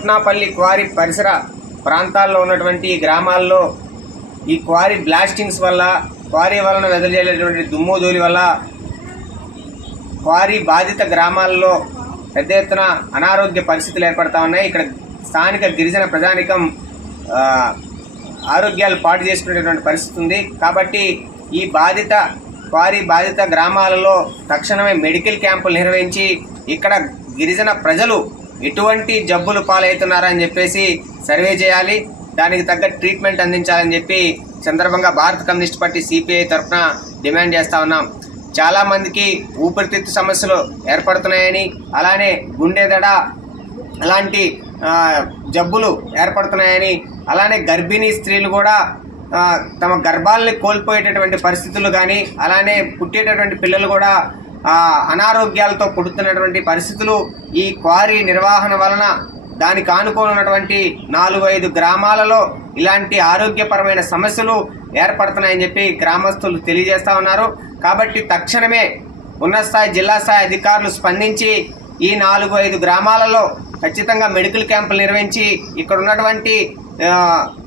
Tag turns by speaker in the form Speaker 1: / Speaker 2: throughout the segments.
Speaker 1: Kotnapalli quarry పరిసర ప్రాంతాల్లో ఉన్నటువంటి గ్రామాల్లో ఈ క్వారీ బ్లాస్టింగ్స్ వల్ల క్వారీ వలన వెదజల్లేటువంటి దుమ్ము ధూళి వల్ల క్వారీ బాధిత గ్రామాల్లో పెద్ద ఎత్తున అనారోగ్య పరిస్థితులు ఏర్పడతా ఉన్నాయి. ఇక్కడ స్థానిక గిరిజన ప్రజానికం ఆరోగ్యాలు పాటు చేసుకునేటువంటి పరిస్థితి ఉంది. కాబట్టి ఈ బాధిత క్వారీ బాధిత గ్రామాలలో తక్షణమే మెడికల్ క్యాంపులు నిర్వహించి ఇక్కడ గిరిజన ప్రజలు ఎటువంటి జబ్బులు పాలవుతున్నారని చెప్పేసి సర్వే చేయాలి. దానికి తగ్గ ట్రీట్మెంట్ అందించాలని చెప్పి సందర్భంగా భారత కమ్యూనిస్ట్ పార్టీ సిపిఐ తరఫున డిమాండ్ చేస్తా ఉన్నాం. చాలామందికి ఊపిరితిత్తు సమస్యలు ఏర్పడుతున్నాయని అలానే గుండె దడ అలాంటి జబ్బులు ఏర్పడుతున్నాయని అలానే గర్భిణీ స్త్రీలు కూడా తమ గర్భాలని కోల్పోయేటటువంటి పరిస్థితులు కానీ అలానే పుట్టేటటువంటి పిల్లలు కూడా అనారోగ్యాలతో పుడుతున్నటువంటి పరిస్థితులు ఈ క్వారీ నిర్వహణ వలన దానికి ఆనుకోనున్నటువంటి నాలుగు ఐదు గ్రామాలలో ఇలాంటి ఆరోగ్యపరమైన సమస్యలు ఏర్పడుతున్నాయని చెప్పి గ్రామస్తులు తెలియజేస్తా ఉన్నారు. కాబట్టి తక్షణమే ఉన్నత స్థాయి జిల్లా స్థాయి అధికారులు స్పందించి ఈ నాలుగు ఐదు గ్రామాలలో ఖచ్చితంగా మెడికల్ క్యాంపులు నిర్వహించి ఇక్కడ ఉన్నటువంటి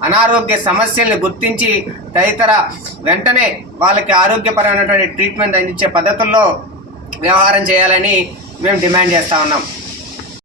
Speaker 1: అనారోగ్య సమస్యల్ని గుర్తించి తదితర వెంటనే వాళ్ళకి ఆరోగ్యపరమైనటువంటి ట్రీట్మెంట్ అందించే పద్ధతుల్లో వ్యవహారం చేయాలని మేము డిమాండ్ చేస్తా ఉన్నాం.